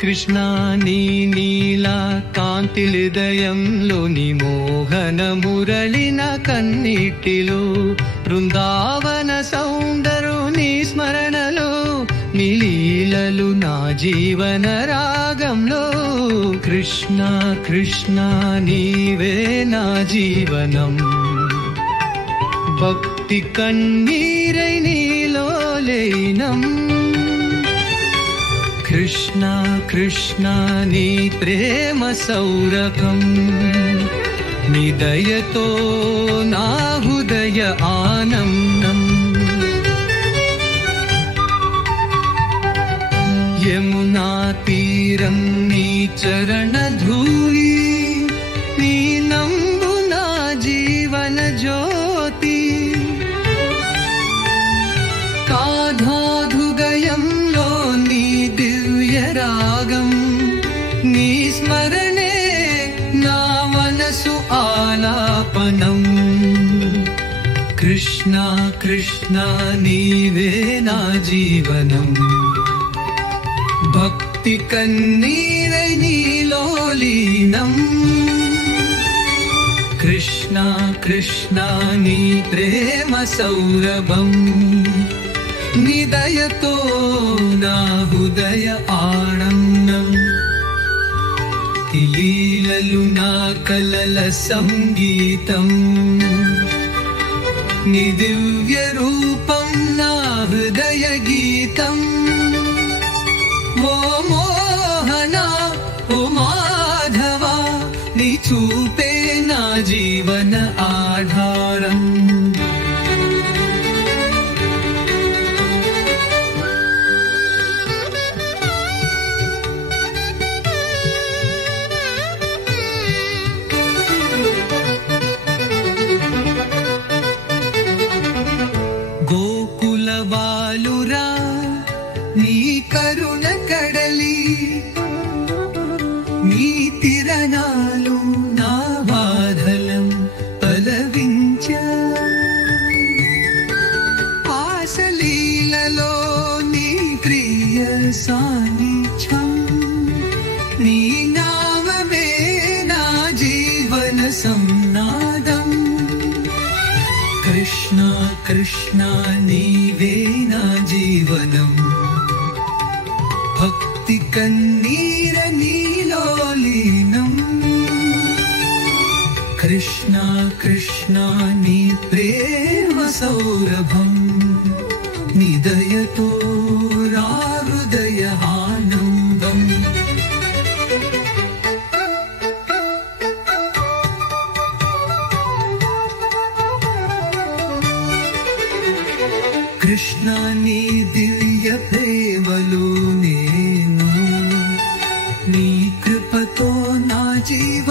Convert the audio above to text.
కృష్ణా నీ నీలా కాంతి హృదయంలోని మోహన మురళిన కన్నీటిలో బృందావన సౌందరుని స్మరణలో నిలీలలు నా జీవన రాగంలో కృష్ణ కృష్ణ నీవే నా జీవనం భక్తి కన్నీరై నీలో లీనం కృష్ణ కృష్ణ నీ ప్రేమ సౌరభం నీ దయతో నా హృదయ ఆనందం యమునా తీరం నీ చరణ ధూళి నీ నంబు నా జీవన జ్యోతి కాధాధుగయంలో నీ దివ్య రాగం నీ స్మరణే నా మనసు ఆలాపనం కృష్ణ కృష్ణ నీవే నా జీవనం భక్తి కన్నీరై నీలో లీనం కృష్ణ కృష్ణ నీ ప్రేమ సౌరభం నీ దయతో నా హృదయ ఆనందం లీలలు నా కలల సంగీతం నీ దివ్య రూపం నా హృదయ గీతం ఓ మోహన ఓ మాధవ నీ చూపే నా జీవన ఆధారం గోకుల బాలురా నీ కరుణ కడలి నీ తిరణాలు నా బాధలం పలవించ ఆశలీలలో నీ ప్రియ సాన్నిధ్యం నీ నామమే నా జీవన సంనాదం కృష్ణ కృష్ణ నీవే నా జీవనం భక్తి కన్నీర నీలో లీనం కృష్ణ కృష్ణ నీ ప్రేమ సౌరభం నీ దయతో రా హృదయ ఆనందం కృష్ణ నీ దివ్య ప్రేమలో నేను నీ కృపతో నా జీవ